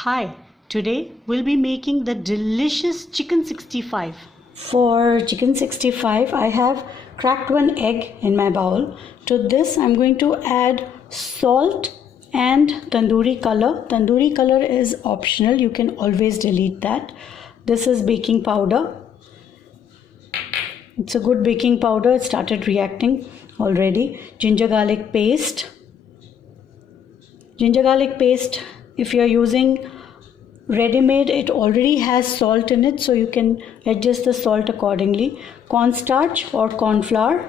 Hi, today we'll be making the delicious chicken 65. For chicken 65, I have cracked one egg in my bowl. To this, I'm going to add salt and tandoori color. Tandoori color is optional, you can always delete that. This is baking powder. It's a good baking powder, it started reacting already. Ginger garlic paste. Ginger garlic paste, if you're using ready-made, it already has salt in it, so you can adjust the salt accordingly. Cornstarch or corn flour,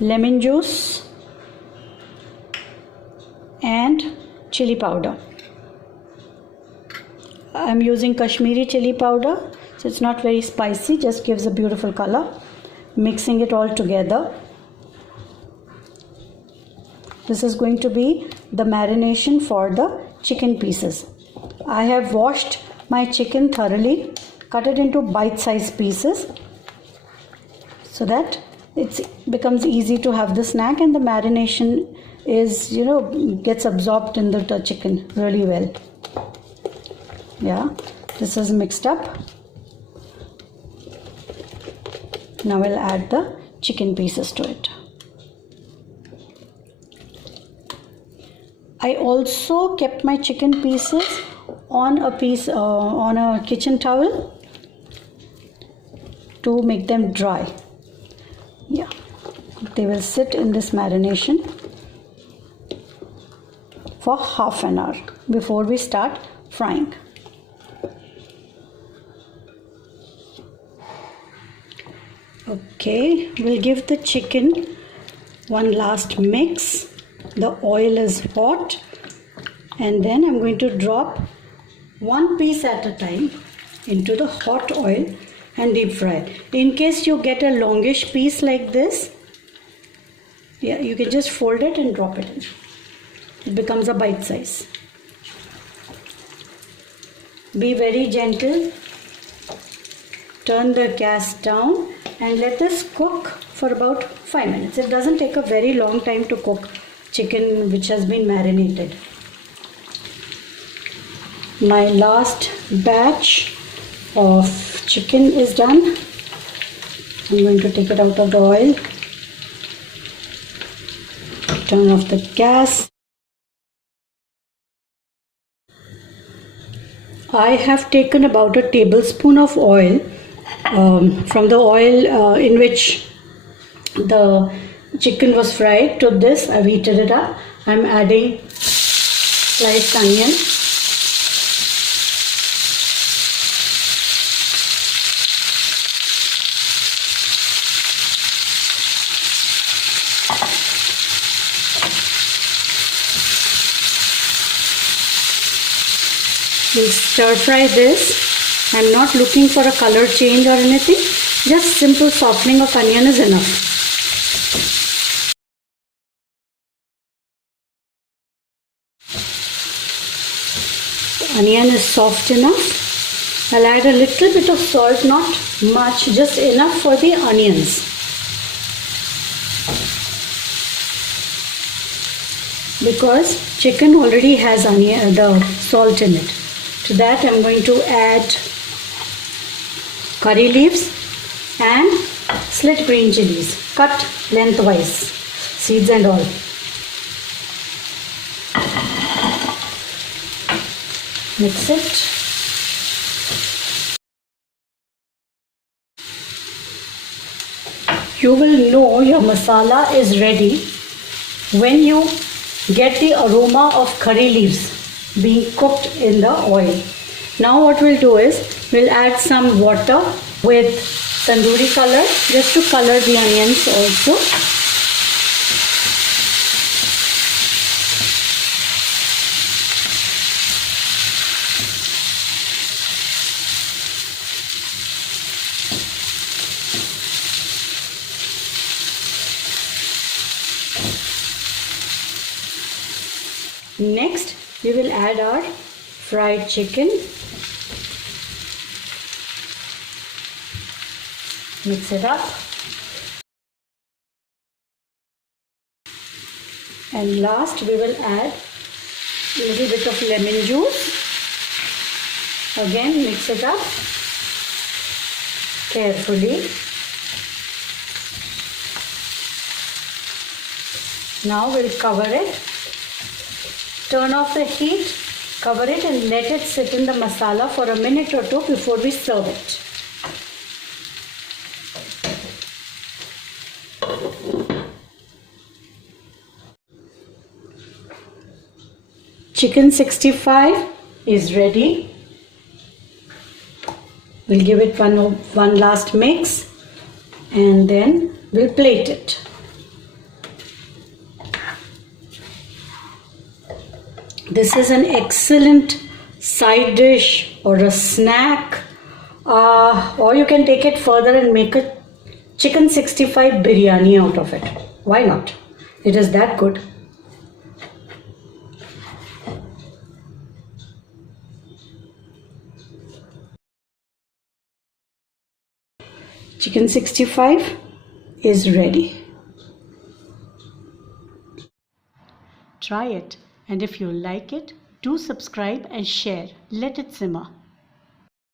lemon juice, and chili powder. I'm using Kashmiri chili powder, so it's not very spicy, just gives a beautiful color. Mixing it all together. This is going to be the marination for the chicken pieces. I have washed my chicken thoroughly, cut it into bite-sized pieces so that it becomes easy to have the snack, and the marination is, gets absorbed in the chicken really well. Yeah, this is mixed up. Now we'll add the chicken pieces to it. I also kept my chicken pieces on a kitchen towel to make them dry. Yeah, they will sit in this marination for half an hour before we start frying. Okay, we'll give the chicken one last mix. The oil is hot, and then I'm going to drop one piece at a time into the hot oil and deep fry. In case you get a longish piece like this, yeah, you can just fold it and drop it in. It becomes a bite size. Be very gentle. Turn the gas down and let this cook for about 5 minutes. It doesn't take a very long time to cook chicken which has been marinated. My last batch of chicken is done. I'm going to take it out of the oil. Turn off the gas. I have taken about a tablespoon of oil from the oil in which the chicken was fried. To this, I've heated it up. I'm adding sliced onion, we'll stir fry this. I'm not looking for a color change or anything, just simple softening of onion is enough. Onion is soft enough. I'll add a little bit of salt, not much, just enough for the onions. Because chicken already has the salt in it. To that I'm going to add curry leaves and slit green chillies, cut lengthwise, seeds and all. Mix it. You will know your masala is ready when you get the aroma of curry leaves being cooked in the oil. Now what we'll do is we'll add some water with tandoori color just to color the onions also. Next, we will add our fried chicken. Mix it up. And last we will add a little bit of lemon juice. Again mix it up carefully. Now we'll cover it. Turn off the heat, cover it and let it sit in the masala for a minute or two before we serve it. Chicken 65 is ready. We'll give it one last mix and then we'll plate it. This is an excellent side dish or a snack, or you can take it further and make a chicken 65 biryani out of it. Why not? It is that good. Chicken 65 is ready. Try it, and if you like it, do subscribe and share. Let it simmer.